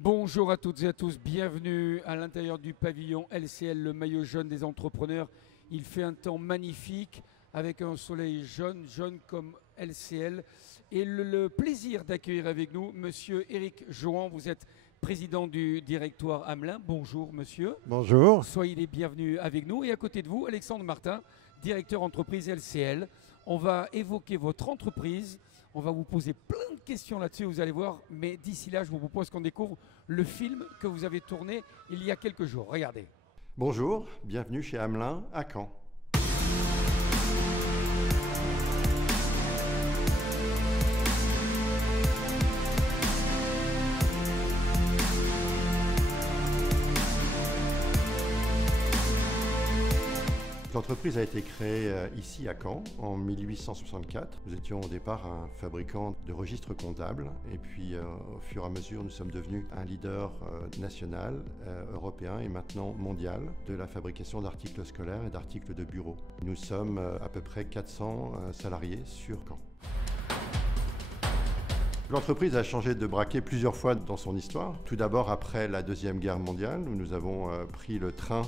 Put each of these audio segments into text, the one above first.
Bonjour à toutes et à tous, bienvenue à l'intérieur du pavillon LCL, le maillot jaune des entrepreneurs. Il fait un temps magnifique avec un soleil jaune, jaune comme LCL. Et le plaisir d'accueillir avec nous Monsieur Éric Jouan, vous êtes président du directoire Hamelin. Bonjour monsieur. Bonjour. Soyez les bienvenus avec nous. Et à côté de vous, Alexandre Martin, directeur entreprise LCL. On va évoquer votre entreprise. On va vous poser plein de questions là-dessus, vous allez voir. Mais d'ici là, je vous propose qu'on découvre le film que vous avez tourné il y a quelques jours. Regardez. Bonjour, bienvenue chez Hamelin à Caen. L'entreprise a été créée ici à Caen en 1864. Nous étions au départ un fabricant de registres comptables et puis au fur et à mesure nous sommes devenus un leader national, européen et maintenant mondial de la fabrication d'articles scolaires et d'articles de bureau. Nous sommes à peu près 400 salariés sur Caen. L'entreprise a changé de braquet plusieurs fois dans son histoire. Tout d'abord après la Deuxième Guerre mondiale où nous avons pris le train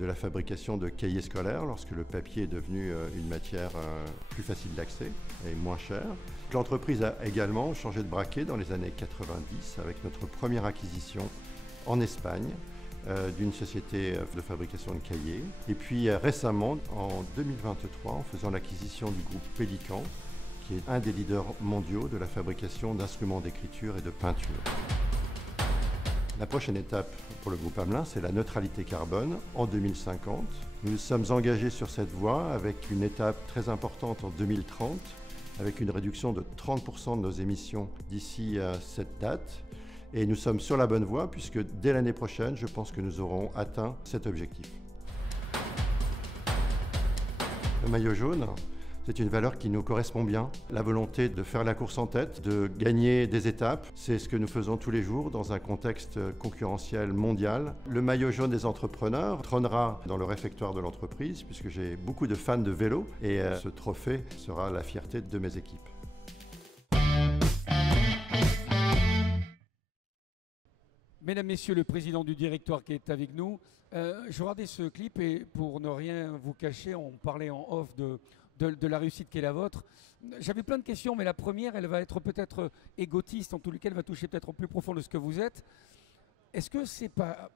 de la fabrication de cahiers scolaires lorsque le papier est devenu une matière plus facile d'accès et moins chère. L'entreprise a également changé de braquet dans les années 90 avec notre première acquisition en Espagne d'une société de fabrication de cahiers. Et puis récemment, en 2023, en faisant l'acquisition du groupe Pélican, qui est un des leaders mondiaux de la fabrication d'instruments d'écriture et de peinture. La prochaine étape pour le groupe Hamelin, c'est la neutralité carbone en 2050. Nous sommes engagés sur cette voie avec une étape très importante en 2030, avec une réduction de 30% de nos émissions d'ici à cette date. Et nous sommes sur la bonne voie puisque dès l'année prochaine, je pense que nous aurons atteint cet objectif. Le maillot jaune, c'est une valeur qui nous correspond bien. La volonté de faire la course en tête, de gagner des étapes, c'est ce que nous faisons tous les jours dans un contexte concurrentiel mondial. Le maillot jaune des entrepreneurs trônera dans le réfectoire de l'entreprise puisque j'ai beaucoup de fans de vélo et ce trophée sera la fierté de mes équipes. Mesdames, Messieurs, le président du directoire qui est avec nous. Je regardais ce clip et pour ne rien vous cacher, on parlait en off de la réussite qui est la vôtre. J'avais plein de questions, mais la première, elle va être peut-être égotiste, en tous les cas, elle va toucher peut-être au plus profond de ce que vous êtes. Est-ce que c'est pas,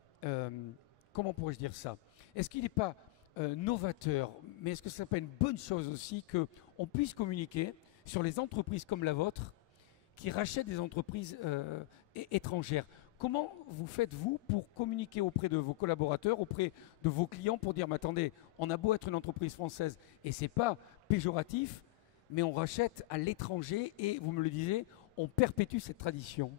comment pourrais-je dire ça? Est-ce qu'il n'est pas novateur, mais est-ce que ce n'est pas une bonne chose aussi qu'on puisse communiquer sur les entreprises comme la vôtre qui rachètent des entreprises étrangères? Comment vous faites-vous pour communiquer auprès de vos collaborateurs, auprès de vos clients pour dire, mais attendez, on a beau être une entreprise française et ce n'est pas péjoratif, mais on rachète à l'étranger et, vous me le disiez, on perpétue cette tradition.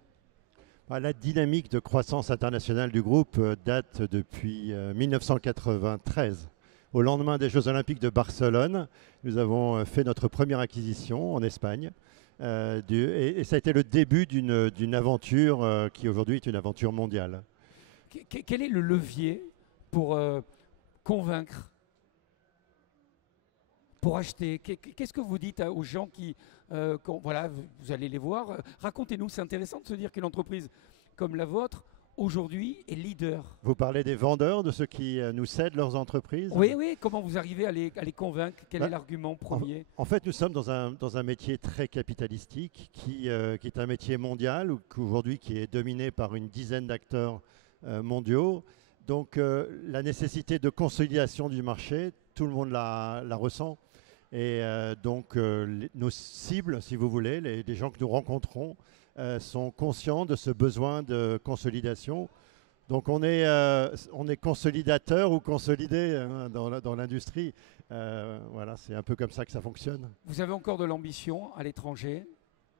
La dynamique de croissance internationale du groupe date depuis 1993. Au lendemain des Jeux Olympiques de Barcelone, nous avons fait notre première acquisition en Espagne. Et ça a été le début d'une aventure qui aujourd'hui est une aventure mondiale. Quel est le levier pour convaincre, pour acheter? Qu'est-ce que vous dites aux gens qui, voilà, vous allez les voir? Racontez-nous, c'est intéressant de se dire qu'une entreprise comme la vôtre, aujourd'hui, est leader. Vous parlez des vendeurs, de ceux qui nous cèdent leurs entreprises? Oui, oui. Comment vous arrivez à les convaincre? Quel est l'argument premier? En fait, nous sommes dans un métier très capitalistique qui est un métier mondial, aujourd'hui qui est dominé par une dizaine d'acteurs mondiaux. Donc, la nécessité de consolidation du marché, tout le monde la ressent. Et donc, nos cibles, si vous voulez, les gens que nous rencontrons, sont conscients de ce besoin de consolidation. Donc on est consolidateur ou consolidé hein, dans l'industrie. Voilà, c'est un peu comme ça que ça fonctionne. Vous avez encore de l'ambition à l'étranger?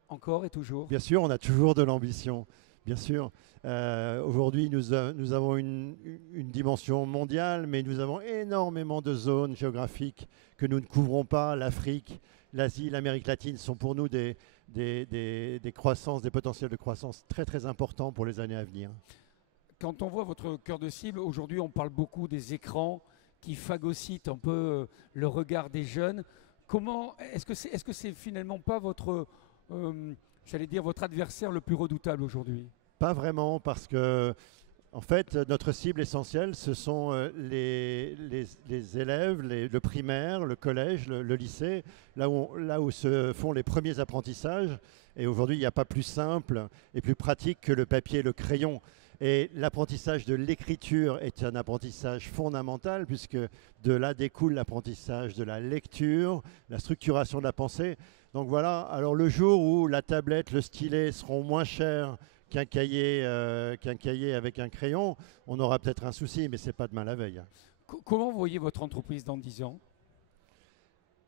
Encore et toujours? Bien sûr, on a toujours de l'ambition. Bien sûr. Aujourd'hui, nous avons une dimension mondiale, mais nous avons énormément de zones géographiques que nous ne couvrons pas. L'Afrique, l'Asie, l'Amérique latine sont pour nous des potentiels de croissance très très importants pour les années à venir. Quand on voit votre cœur de cible, aujourd'hui on parle beaucoup des écrans qui phagocytent un peu le regard des jeunes. Est-ce que c'est finalement pas votre, j'allais dire, votre adversaire le plus redoutable aujourd'hui? Pas vraiment, parce que en fait, notre cible essentielle, ce sont les élèves, le primaire, le collège, le lycée, là où se font les premiers apprentissages. Et aujourd'hui, il n'y a pas plus simple et plus pratique que le papier et le crayon. Et l'apprentissage de l'écriture est un apprentissage fondamental, puisque de là découle l'apprentissage de la lecture, la structuration de la pensée. Donc voilà, alors le jour où la tablette, le stylet seront moins chers qu'un cahier avec un crayon, on aura peut-être un souci, mais ce n'est pas demain la veille. Comment voyez votre entreprise dans 10 ans?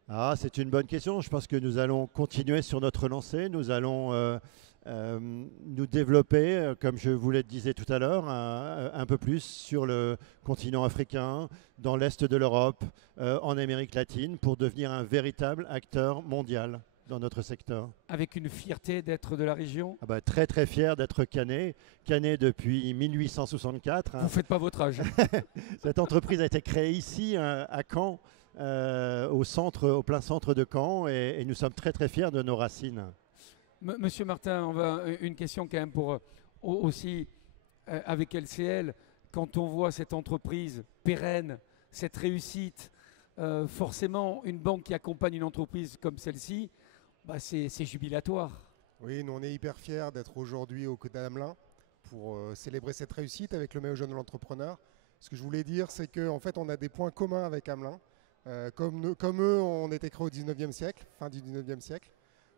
Ah, c'est une bonne question. Je pense que nous allons continuer sur notre lancée. Nous allons nous développer, comme je vous le disais tout à l'heure, un peu plus sur le continent africain, dans l'Est de l'Europe, en Amérique latine, pour devenir un véritable acteur mondial dans notre secteur. Avec une fierté d'être de la région? Ah bah, très très fier d'être Canet depuis 1864. Vous ne faites pas votre âge. Cette entreprise a été créée ici, à Caen, au plein centre de Caen, et nous sommes très très fiers de nos racines. Monsieur Martin, une question quand même pour aussi avec LCL. Quand on voit cette entreprise pérenne, cette réussite, forcément une banque qui accompagne une entreprise comme celle-ci, bah c'est jubilatoire. Oui, nous on est hyper fiers d'être aujourd'hui au côté d'Hamelin pour célébrer cette réussite avec le maillot jaune de l'entrepreneur. Ce que je voulais dire, c'est qu'en fait on a des points communs avec Hamelin. Comme eux, on était créé au 19e siècle, fin du 19e siècle.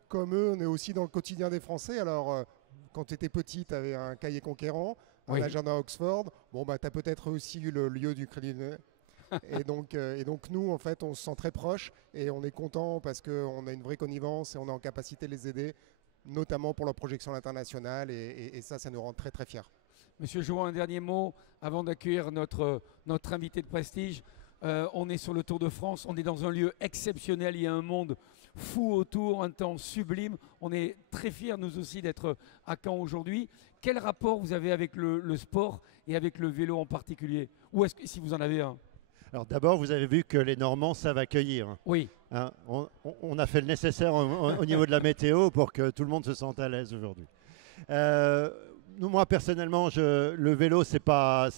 Comme eux, on est aussi dans le quotidien des Français. Alors, quand tu étais petit, tu avais un cahier conquérant, un agenda Oxford. Bon, bah, tu as peut-être aussi eu le lieu du Crédit Lyonnais. et donc, nous, en fait, on se sent très proches et on est content parce qu'on a une vraie connivence et on est en capacité de les aider, notamment pour leur projection à l'international. Et ça nous rend très, très fiers. Monsieur Jouan, un dernier mot avant d'accueillir notre invité de prestige. On est sur le Tour de France, on est dans un lieu exceptionnel, il y a un monde fou autour, un temps sublime. On est très fiers, nous aussi, d'être à Caen aujourd'hui. Quel rapport vous avez avec le sport et avec le vélo en particulier? Ou est-ce que, si vous en avez un? Alors d'abord, vous avez vu que les Normands savent accueillir. Oui. Hein, on a fait le nécessaire au niveau de la météo pour que tout le monde se sente à l'aise aujourd'hui. Moi, personnellement, le vélo, c'est pas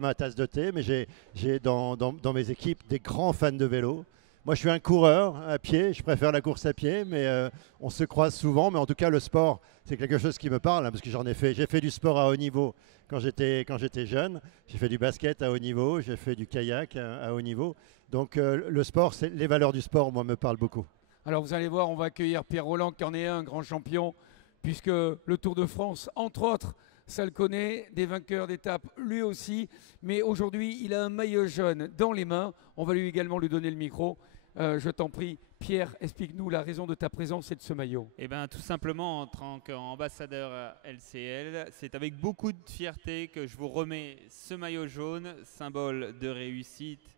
ma tasse de thé, mais j'ai dans mes équipes des grands fans de vélo. Moi, je suis un coureur à pied, je préfère la course à pied, mais on se croise souvent. Mais en tout cas, le sport, c'est quelque chose qui me parle, hein, parce que j'ai fait du sport à haut niveau quand j'étais jeune. J'ai fait du basket à haut niveau, j'ai fait du kayak à haut niveau. Donc, le sport, les valeurs du sport, moi, me parlent beaucoup. Alors, vous allez voir, on va accueillir Pierre Rolland, qui en est un grand champion, puisque le Tour de France, entre autres, ça le connaît, des vainqueurs d'étape lui aussi. Mais aujourd'hui, il a un maillot jaune dans les mains. On va également lui donner le micro. Je t'en prie, Pierre, explique-nous la raison de ta présence et de ce maillot. Eh bien, tout simplement, en tant qu'ambassadeur LCL, c'est avec beaucoup de fierté que je vous remets ce maillot jaune, symbole de réussite.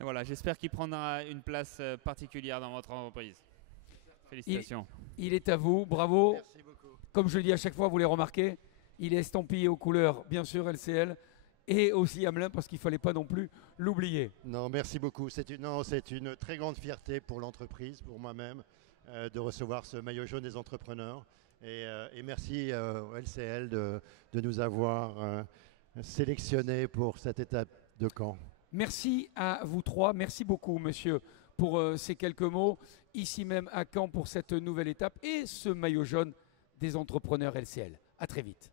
Et voilà, j'espère qu'il prendra une place particulière dans votre entreprise. Félicitations. Il est à vous, bravo. Merci beaucoup. Comme je le dis à chaque fois, vous les remarquez, il est estampillé aux couleurs, bien sûr, LCL, et aussi Hamelin, parce qu'il ne fallait pas non plus l'oublier. Non, merci beaucoup. C'est une très grande fierté pour l'entreprise, pour moi-même, de recevoir ce maillot jaune des entrepreneurs. Et merci au LCL de nous avoir sélectionnés pour cette étape de Caen. Merci à vous trois. Merci beaucoup, monsieur, pour ces quelques mots. Ici même à Caen pour cette nouvelle étape et ce maillot jaune des entrepreneurs LCL. À très vite.